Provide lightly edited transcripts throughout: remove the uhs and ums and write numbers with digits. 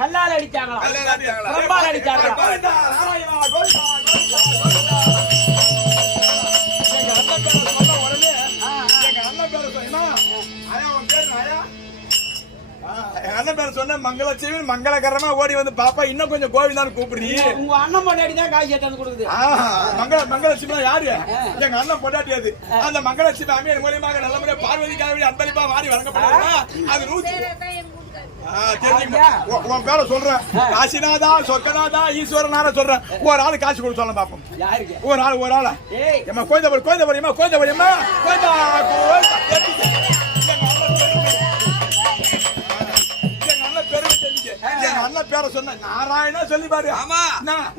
கல்லால் அடிச்சாங்களா பிரம்பால் அடிச்சாங்களா அண்ணன் பேர் சொன்ன மங்களச்சேவி மங்களகரமா ஓடி வந்து பாப்பா இன்னும் கொஞ்சம் கோவில் கூப்பிடுறீ. உங்க அண்ணன் பொண்டாட்டி தான் காசு எடுத்து கொடுக்குது. மங்களலட்சுமி யாரு? எங்க அண்ணன் பொண்டாட்டி. அது அந்த மங்களலட்சுமி அம்மையார் மூலியமாக நல்ல முறையா பார்வதிக்காக அன்பளிப்பா மாறி வழங்கப்படுறாங்க. அது 100 உன் பேரை சொல்றேன். காசிநாதா சொக்கநாதா ஈஸ்வரனார சொல்றேன். ஒரு ஆளு காசு கொடுத்து சொல்ல பாப்போம். ஒரு ஆளா கோயந்தபுரியம்மா அண்ணன் பேரை சொன்ன நாராயணா சொல்லி பாரு. ஆமா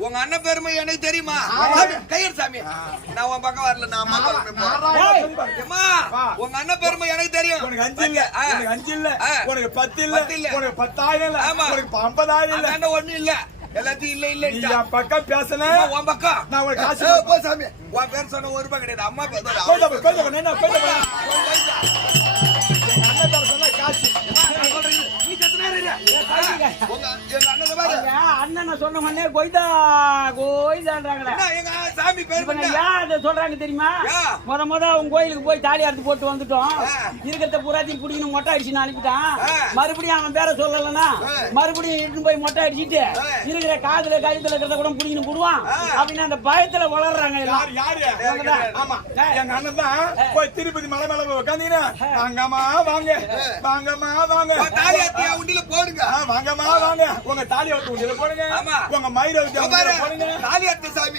உங்க அண்ணன் பெருமை எனக்கு தெரியுமா? கையர் சாமி நான் உன் பக்கம் வரல. நான் உங்க அண்ணன் பெருமை எனக்கு தெரியும். உனக்கு 5 இல்ல, உனக்கு 10 இல்ல, உனக்கு 10,000 இல்ல, உனக்கு 50,000 இல்ல, ஒண்ணு இல்ல, எல்லாத்தையும் இல்ல இல்ல. நீ என் பக்கம் பேசல, உன் பக்கம் நான் உனக்கு காசு போ சாமி. உன் பேர் சொன்ன ஒரு ரூபாய் கிடையாது. அம்மா பேர் அண்ணன் சொன்ன மண்ணே கோயிதா கோயிதான்றாங்களே. சாமி பேர் சொல்றாங்க தெரியுமா? முத உங்க கோயிலுக்கு போய் தாலி அறுத்து போட்டு வந்துட்டோம். இருக்கிறத பூராத்தையும் குடிக்கணும் மொட்டை அடிச்சுன்னு அனுப்பிட்டான். மறுபடியும் அவன் பேரை சொல்லலன்னா மறுபடியும் இட்டு போய் மொட்டை அடிச்சுட்டு இருக்கிற காதுல கழுத்துல இருக்கிறத கூட குடிக்கணும் போடுவான் அப்படின்னு அந்த பயத்துல வளர்றாங்க. எங்க அண்ணன் தான் போய் திருப்பதி மலை மேல உட்காந்தீங்கன்னா வாங்கம்மா வாங்க வாங்கம்மா வாங்க தாலி அத்தியா உண்டில போடுங்க. வாங்கம்மா வாங்க உங்க தாலி அத்து உண்டில போடுங்க. உங்க மயிரை போடுங்க. தாலி அத்து சாமி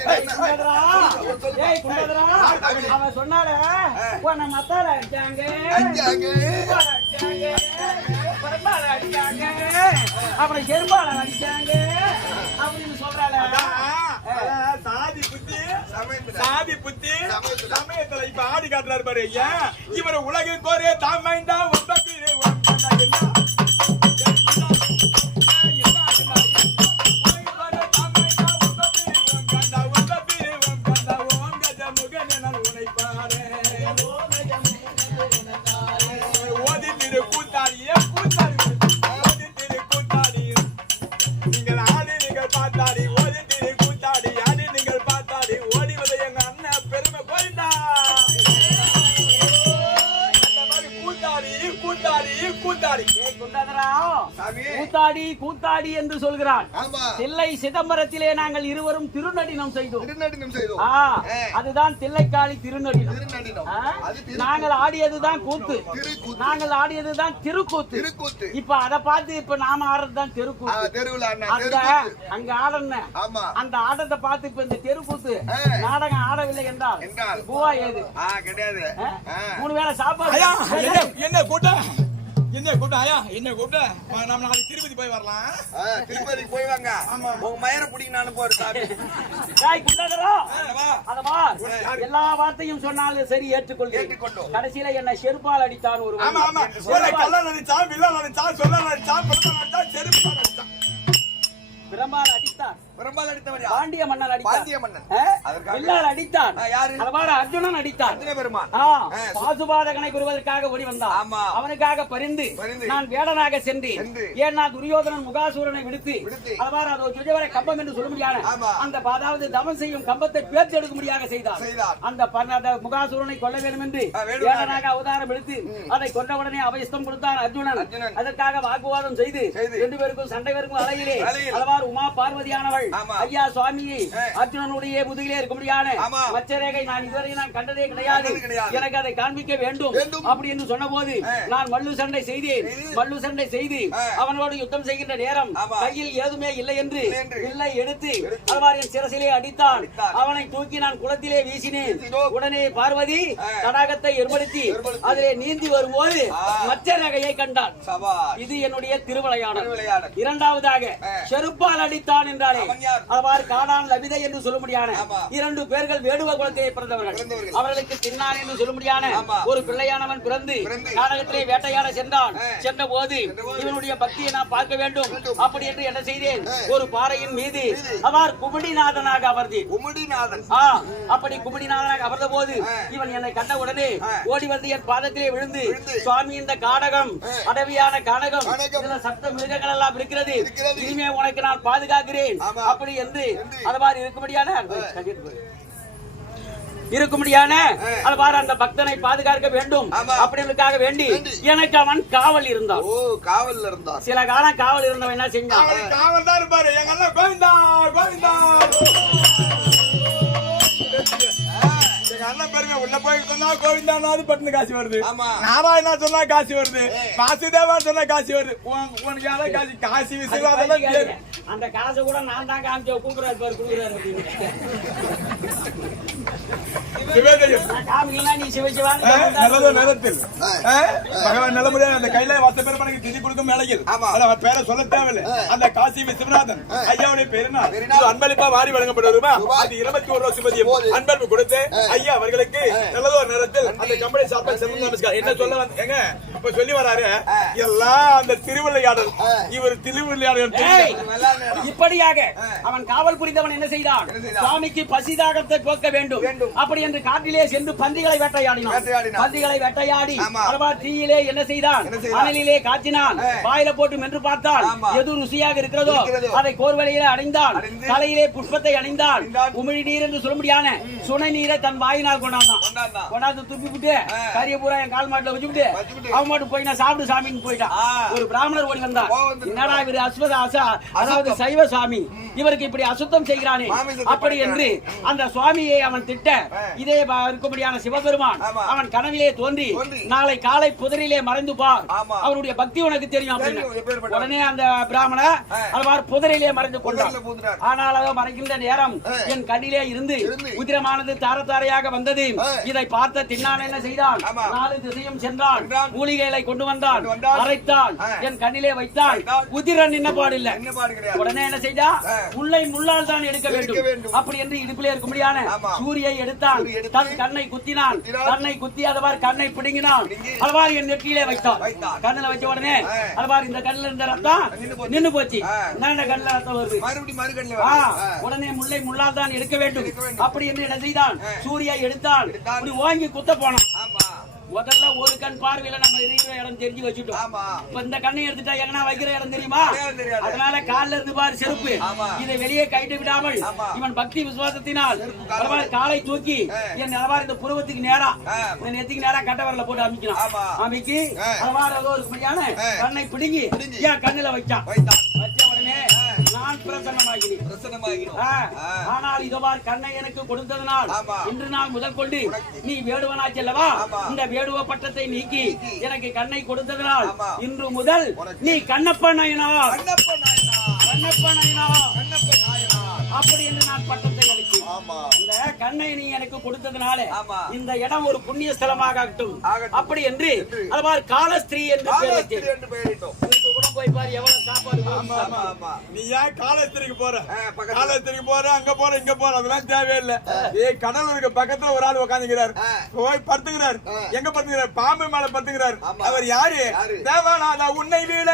அவன் சொன்னால உன்னை மத்தால அடிச்சாங்க அப்புறம் செருப்பால அடிச்சாங்க அப்படின்னு சொல்றாங்க. சாதி புத்தி சமயத்துல இப்ப ஆடி காட்டுறாரு பாரு. ஏன் இவர் உலகிற்கு ஒரு தாமைண்டா கூத்தாடி கூத்தாடி என்று சொல்கிறான். தில்லை சிதம்பரத்திலே நாங்கள் இருவரும் திருநடினம் செய்தோம். அதுதான் தில்லைக்காளி திருநடினம். நாங்கள் ஆடியதுதான் கூத்து, நாங்கள் ஆடியதுதான் திருக்கூத்து. இப்ப அதை பார்த்து இப்ப நாம ஆடுறதுதான் தெருக்கூத்து. அங்க ஆடன அந்த ஆட்டத்தை பார்த்து இப்ப இந்த தெருக்கூத்து நாடகம் ஆடவில்லை என்றால் பூவா ஏது கிடையாது. 3 வேளை சாப்பாடு என்ன கூட்டம் என்ன கூட்டம் ஆயா என்ன கூட்டம். நம்ம நாளைக்கு திருப்பதி போய் வரலாம். திருப்பதிக்கு போய் வாங்க. உங்க மயிரை பிடிக்க நான் போற சாமி. எல்லா வார்த்தையும் சொன்னாலும் சரி ஏற்றுக்கொள்ளும். கடைசியில என்ன செருப்பால் அடித்தான் ஒரு பிரம்பால் அடித்தான். பாண்டிய மன்னன் அடித்தான். அர்ஜுனன் அடித்தான். பாசுபாதகனை பெறுவதற்காக ஓடி வந்தான். அவனுக்காக பரிந்து நான் வேடனாக சென்றேன். ஏன்னா துரியோதனன் முகாசூரனை விடுத்து சுஜவரை கம்பம் என்று சொல்ல முடியாது. அந்த அதாவது தவம் செய்யும் கம்பத்தை பேர்த்து எடுக்க முடியாத செய்தார். அந்த முகாசூரனை கொல்ல வேண்டும் என்று வேடனாக அவதாரம் எடுத்து அதை கொண்டவுடனே அபயஸ்தம் கொடுத்தான் அர்ஜுனன். அதற்காக வாக்குவாதம் செய்து 2 பேருக்கும் சண்டை வரும் அலையிலே அளவார் உமா பார்வதியானவள் ஐயா சுவாமியை அர்ஜுனனுடைய முதுகிலே இருக்க முடியாது. மச்சரேகை நான் இதுவரை நான் கண்டதே கிடையாது. எனக்கு அதை காண்பிக்க வேண்டும் அப்படி என்று சொன்ன போது நான் மல்லு சண்டை செய்து அவனோடு யுத்தம் செய்கின்ற நேரம் கையில் ஏதுமே இல்லை என்று வில்லை எடுத்து அல்வாரின் சிரசிலே அடித்தான். அவனை தூக்கி நான் குளத்திலே வீசினேன். உடனே பார்வதி தடாகத்தை ஏற்படுத்தி அதிலே நீந்தி வரும்போது மச்சரேகையை கண்டான். இது என்னுடைய திருவிளையாடல். இரண்டாவதாக செருப்பால் அடித்தான். காடான் என்றாலே அவ்வாறு காடான் லபிதை என்று சொல்ல முடியான 2 பேர்கள் வேடுவ குலத்திலே பிறந்தவர்கள். அவர்களுக்கு தின்னான் என்று சொல்ல முடியான ஒரு பிள்ளையானவன் பிறந்து கானகத்திலே வேட்டையாட சென்றான். சென்ற போது இவனுடைய பக்தியை நான் பார்க்க வேண்டும் அப்படி என்று என்ன செய்தேன், ஒரு பாறையின் மீது அவர் குமிடிநாதனாக அமர்ந்தேன். அப்படி குமிடிநாதனாக அமர்ந்த போது இவன் என்னை கண்ட உடனே ஓடி வந்து என் பாதத்திலே விழுந்து, சுவாமி இந்த காடகம் அடவியான காடகம், இதுல சப்த மிருகங்கள் எல்லாம் இருக்கிறது, இனிமே உனக்கு நான் பாதுகாக்கிறேன் அப்படி என்று அதுமாதிரி இருக்கும்படியான அதுமாதிரி அந்த பக்தனை பாதுகாக்க வேண்டும் அப்படின்றதுக்காக வேண்டி எனக்கு அவன் காவல் இருந்தான். காவல் இருந்தான். சில காலம் காவல் இருந்தவன் என்ன செஞ்சான், காவல் தான் இருப்பாரு. எங்க கோவிந்தா கோவிந்தா அண்ணன் பாருங்க, உள்ள போய் சொன்னா கோவிந்தானாவது பட்டுன்னு காசு வருது, நாராயணா சொன்னா காசு வருது, வாசுதேவா சொன்னா காசு வருது. உனக்கு யாராவது காசு காசி விசுவாசம் அந்த காசை கூட நான் தான் காமிச்ச கூப்பிடுறாரு பாரு கொடுக்குறாரு பகவான் நல்ல அந்த கையில வச பெருமனுக்கு திதி கொடுக்கும் வேலையில் அவர் பேரை சொல்ல தேவையில்லை. அந்த காசி விஸ்வநாதன் ஐயாவுடைய பேருனா அன்பளிப்பா வாரி வழங்கப்படுமா, அது 21 ரூபாய் சுமதியும் அன்பளிப்பு கொடுத்து ஐயா அவர்களுக்கு நல்லதோ நேரத்தில் அந்த கம்பெனி சார்பாக செல்லும் நமஸ்காரம் என்ன சொல்ல வந்தேங்க. இப்ப சொல்லி வராரு எல்லாம் அந்த திருவிளையாடல், இவர் திருவிளையாடல். இப்படியாக அவன் காவல் புரிந்தவன் என்ன செய்தான், சுவாமிக்கு பசிதாகத்தை போக்க வேண்டும் அப்படி என்று காட்டிலே சென்று பன்றிகளை வேட்டையாடினான். பன்றிகளை வேட்டையாடி தீயிலே என்ன செய்தான், அனலிலே காய்ச்சினான். வாயில போட்டு மென்று பார்த்தான், எது ருசியாக இருக்கிறதோ அதை கோர்வலையிலே அடைந்தான். தலையிலே புஷ்பத்தை அணிந்தான். உமிழி நீர் என்று சொல்ல முடியான சுனை நீரை தன் வாயினால் கொண்டாந்தான். கொண்டாந்து துப்பி விட்டு கரிய பூரா என் கால் மாட்டுல வச்சுட்டு அவன் மட்டும் போய் நான் சாப்பிடு சாமின்னு போயிட்டான். ஒரு பிராமணர் ஓடி வந்தான், என்னடா இவரு அதாவது சைவ சாமி, இவருக்கு இப்படி அசுத்தம் செய்கிறானே அப்படி என்று அந்த சுவாமியை அவன் திட்ட, இதே இருக்கும்படியான சிவபெருமான் அவன் கனவிலே தோன்றி நாளை காலை புதரிலே மறைந்து பார், அவருடைய பக்தி உனக்கு தெரியும் அப்படின்னு. உடனே அந்த பிராமணர் அவர் புதரிலே மறைந்து கொண்டார். ஆனால் அவர் மறைக்கின்ற நேரம் என் கண்ணிலே இருந்து உதிரமானது தாரத்தாரையாக வந்தது. இதை பார்த்த தின்னான் என்ன செய்தான், 4 திசையும் சென்றான், மூலிகைகளை கொண்டு வந்தான், அரைத்தான், என் கண்ணிலே வைத்தான். உதிரன் என்ன பாடில்லை. உடனே என்ன செய்தா, முல்லை முள்ளால் தான் எடுக்க வேண்டும் அப்படி என்று இடுப்பிலே இருக்க முடியான சூரியை எடுத்தான். தன் கண்ணை குத்தினான். கண்ணை குத்தி அதவாறு கண்ணை பிடுங்கினான். அதுவாறு என் நெற்றியிலே வைத்தான். கண்ணில் வச்ச உடனே அதுவாறு இந்த கண்ணில் இருந்த ரத்தம் நின்று போச்சு. கண்ணில் ரத்தம் வருது. உடனே முல்லை முள்ளால் தான் எடுக்க வேண்டும் அப்படி என்று என்ன செய்தான், சூரியை எடுத்தான். வாங்கி குத்த போனான். முதல்ல ஒரு கண் பார்வையில நம்ம இருக்கிற இடம் தெரிஞ்சு வச்சுட்டோம். இப்ப இந்த கண்ணை எடுத்துட்டா எங்கன்னா வைக்கிற இடம் தெரியுமா, அதனால காலில் இருந்து பாரு செருப்பு, இதை வெளியே கைட்டு விடாமல் இவன் பக்தி விசுவாசத்தினால் காலை தூக்கி என் அளவாறு இந்த புருவத்துக்கு நேரா இந்த நெத்திக்கு நேரா கட்ட வரல போட்டு அமைக்கிறான். அமைக்கி அளவாறு ஏதோ ஒரு கண்ணை பிடுங்கி என் கண்ணுல வச்சான். வச்ச உடனே நான் பிரசன்னமாகிறேன். ஆனால் இதோபார் கண்ணை எனக்கு கொடுத்ததனால் இன்று நாள் முதல் கொண்டு நீ வேடுவனாச்சு அல்லவா, இந்த வேடுவ பட்டத்தை நீக்கி எனக்கு கண்ணை கொடுத்ததனால் இன்று முதல் நீ கண்ணப்ப நாயனார் அப்படி என்று நான் பட்டத்தை அளித்தேன். இந்த கண்ணை நீ எனக்கு கொடுத்ததுனால இந்த இடம் ஒரு புண்ணிய ஸ்தலமாக ஆகட்டும் அப்படி என்று அதுமாதிரி காலஸ்திரீ என்று பெயரிட்டோம். போய் பாரு எவ்வளவு சாப்பாடு. நீ ஏன் காலஸ்திரிக்கு போற, காலஸ்திரிக்கு போற, அங்க போற இங்க போற, அதெல்லாம் தேவையில்லை. கடவுளுக்கு பக்கத்துல ஒரு ஆள் உட்காந்துக்கிறார், போய் படுத்துக்கிறார். எங்க படுத்துக்கிறார், பாம்பு மேல படுத்துக்கிறார். அவர் யாரு, தேவநாதா உன்னை வீட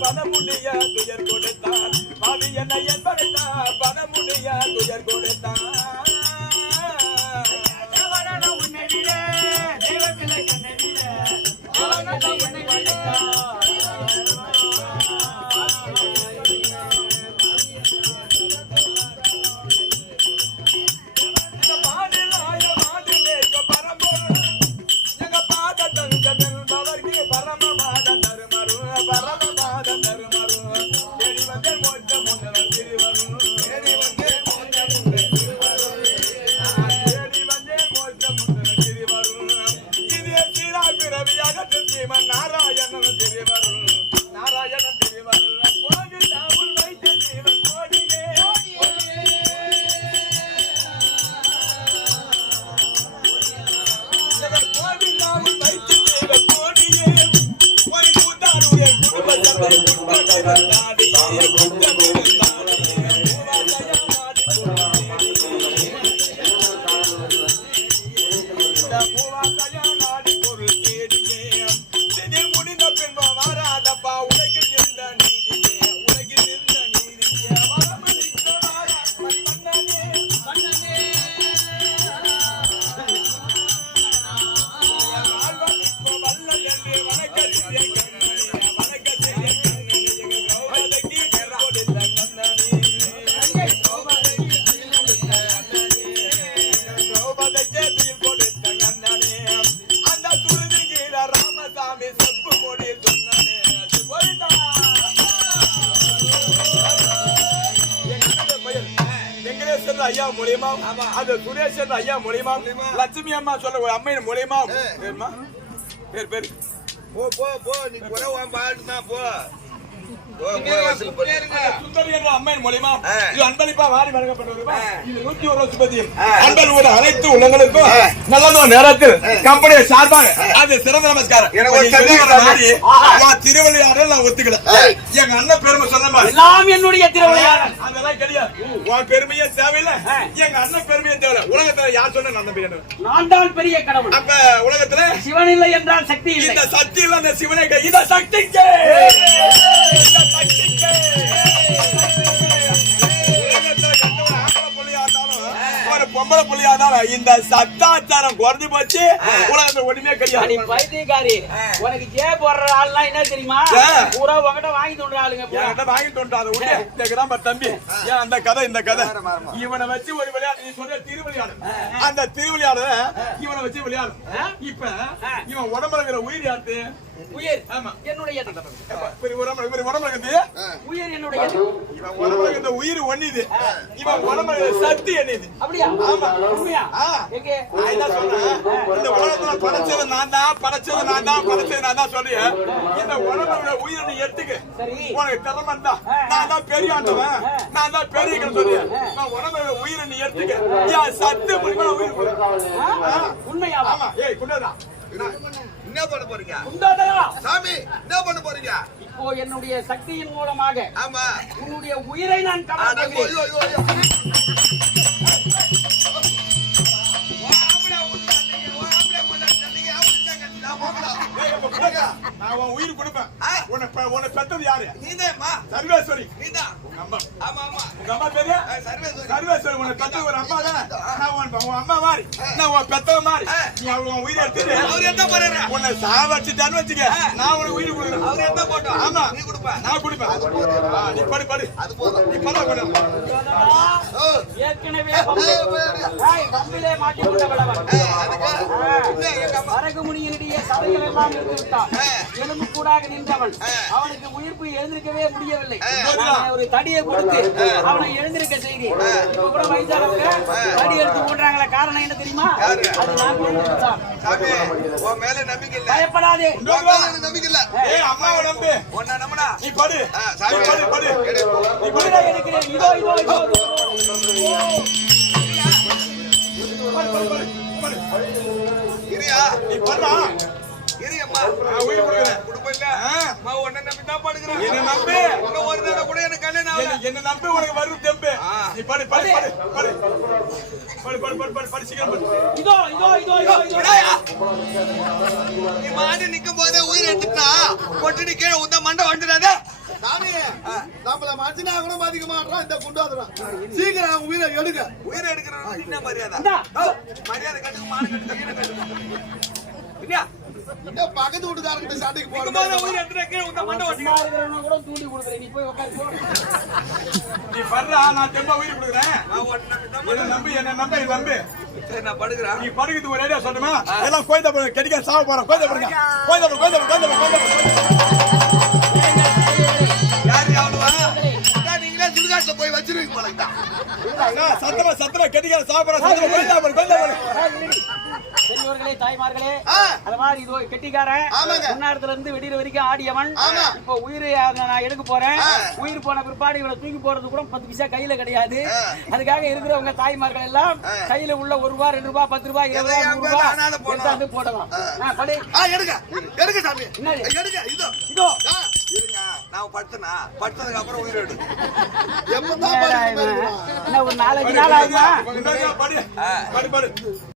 பணமுடிய துயர் கொடுத்தான், பாவி என்னை என்படைத்தான், பணமுடிய துயர் கொடுத்தான். ஐயா மூலியமா அந்த சுரேஷ் ஐயா மூலியமா லட்சுமி அம்மா சொல்ல ஒரு அம்மையின் மூலியமா பேர் போ போ போ நீ குறவான் பாடுனா போ சுந்தரி என்ற அம்மையின் மூலியமா இது அன்பளிப்பா வாரி வழங்கப்பட்டது. இது 101 சுபதி அன்பர்களோட அனைத்து உள்ளங்களுக்கும் நல்லதோ நேரத்தில் கம்பெனியை சார்பாக அது சிறந்த நமஸ்காரம். திருவிளையாடல் நான் ஒத்துக்கல. எங்க அண்ணன் பெருமை சொன்ன மாதிரி எல்லாம் என்னுடைய திருவிளையாடல். அதெல்லாம் கிடையாது. உன் பெருமையே தேவையில்லை, எங்க அண்ணன் பெருமையே தேவையில்லை. உலகத்துல யார் சொன்ன நான் தான் பெரிய கடவுள். அப்ப உலகத்துல சிவன் இல்லை என்றால் சக்தி இல்லை. இந்த சக்தி இல்ல அந்த சிவனை இந்த சக்திக்கு பொம்பளை புள்ளியாதாலும் இந்த சத்தாச்சாரம் குறைஞ்சு போச்சு. உலகத்துல ஒண்ணுமே கிடையாது. பைத்தியக்காரி, உனக்கு ஜே போடுற ஆள்லாம் என்ன தெரியுமா? பூரா உங்ககிட்ட வாங்கி தோன்ற ஆளுங்க. வாங்கி தோன்றாத தம்பி. ஏன் அந்த கதை இந்த கதை இவனை வச்சு ஒரு விளையாடு. நீ சொல்ற திருவிளையாடு, அந்த திருவிளையாடு இவனை வச்சு விளையாடு. இப்ப இவன் உடம்புல இருக்கிற உயிர் யாரு? உயிர். ஆமா, என்னுடைய உயிர் என்னுடைய. இவன் உடம்புல இருக்கிற உயிர் ஒண்ணுது, இவன் உடம்புல சக்தி என்னது. அப்படியா? ஆமா, உண்மையா? எங்க நான் சொன்னேன் இந்த உலகத்துல படைச்சது நான் தான், படைச்சது நான் தான், படைச்சது நான் தான் சொல்றிய. இந்த உடம்புல உயிரை நீ எடுத்துக்க. உனக்கு திறமை இருந்தா நான் தான் பெரிய ஆண்டவன், நான் தான் பெரிய சொல்றிய. நான் உடம்புல உயிரை நீ எடுத்துக்க. ஏன் சத்து முடியுமா உயிர் கொடு. உண்மையா? ஆமா. ஏய் குண்டா என்ன பண்ண போறீங்க சாமி? என்ன பண்ண போறீங்க? இப்போ என்னுடைய சக்தியின் மூலமாக ஆமா உன்னுடைய உயிரை நான் நான் உயிர் கொடுப்பேன். உன்னை பெற்றது யாரு? நீதான்மா. சர்வேஸ்வரி. நீதான். உங்க அம்மா. ஆமா ஆமா. உங்க அம்மா பேரு சர்வேஸ்வரி. உன்னை பெற்றது ஒரு அம்மா தானே. நான் உன் அம்மா மாதிரி, நான் உன் பெத்தவ மாதிரி. நீ அவன் உயிரை எடுத்துட்டு அவர் என்ன பண்றாரு? உன்னை சாவடிச்சுட்டான்னு வச்சுக்க, நான் உனக்கு உயிர் கொடுக்குறேன். அவர் என்ன போட்டோம்? ஆமா நீ கொடுப்ப. நான் கொடுப்பேன். நீ படு படு. அது போதும். நீ படு படு. ஏற்கனவே பம்பிலே மாட்டி கொண்டவளவன் அரகுமுனியினுடைய சபைகள் எல்லாம் இருந்து விட்டான். எலும்பு கூடாக நின்றவன் அவனுக்கு உயிர்ப்பு எழுந்திருக்கவே முடியவில்லை. ஒரு தடியை கொடுத்து அவனை எழுந்திருக்க செய்தி. இப்ப கூட வயசானவங்க தடி எடுத்து போடுறாங்களா? காரணம் என்ன தெரியுமா? அது நான் எழுந்திருச்சான். உன் மேல நம்பிக்கை இல்ல. பயப்படாதே. நம்பிக்கை இல்ல. ஏய் அம்மாவை நம்பு. உன்னை நம்புனா நீ படு. சாமி படு படு. நீ படுடா எடுக்கிறேன். இதோ இதோ இதோ. இரியா நீ படுடா. இரியம்மா. நான் உயிர் கொடுக்குறேன். குடும்பம் இல்ல. அம்மா உன்னை நம்பி தான் படுக்கிறேன். என்ன நம்பு. இன்னும் ஒரு தடவை கூட எனக்கு கல்யாணம் ஆகல. என்ன நம்பி உனக்கு வரும் தெம்பு. நீ படு படு படு படு. படு படு படு படு படு சீக்கிரம் படு. இதோ இதோ இதோ இதோ இதோ. நீ மாடி நிக்கும் போதே உயிர் எடுத்துட்டா கொட்டிட்டு கீழே உந்த மண்டை வந்துடாதே. சாமி நம்மள மனுஷனா கூட பாதிக்க மாட்டோம். இந்த குண்டாதுறான் சீக்கிரம் உயிரை எடுக்க. உயிரை எடுக்கிறவங்க என்ன மரியாதை? மரியாதை கட்டுக்கு மாடு கட்டுக்கு இல்லையா? இந்த பக்கத்து வீட்டுக்காரங்கிட்ட சண்டைக்கு போது உயிர் எடுத்துட்டு கீழே உந்த மண்டை சும்மா இருக்கிறவங்க கூட தூண்டி கொடுக்குறேன். நீ போய் உட்காரு. நீ படுறா. நான் தெம்பா உயிர் கொடுக்குறேன். நான் உன்னை என்ன நம்பு. சரி நான் படுக்கிறேன். நீ படுக்கிறது ஒரு ஐடியா சொல்லுமா? எல்லாம் கோயந்தா போய் கடிக்க சாவ போறோம். கோயந்தா போடுங்க. நீங்களே சுடுகாட்டுல போய் வச்சிருவீங்க போலங்கடா. சத்தமா கெட்டிக்கார சாப்பிடுற சத்தமா போய் பெரியவர்களே, தாய்மார்களே, அது மாதிரி இதோ கெட்டிக்காரன் முன்னாடத்துல இருந்து வெடிற வரைக்கும் ஆடியவன். இப்போ உயிரை நான் எடுக்க போறேன். உயிர் போன பிற்பாடு இவனை தூக்கி போறது கூட 10 பைசா கையில கிடையாது. அதுக்காக இருக்கிறவங்க தாய்மார்கள் எல்லாம் கையில உள்ள 1 ரூபாய் 2 ரூபாய் 10 ரூபாய் 20 ரூபாய் 100 ரூபாய் எடுத்து போடலாம். எடுக்க சாமி. என்ன எடுக்க இதோ இதோ இருங்க. நான் படுத்தனா படுத்ததுக்கு அப்புறம் உயிரோடு எப்பதான் என்ன ஒரு 4 நாள் ஆகுமா? படி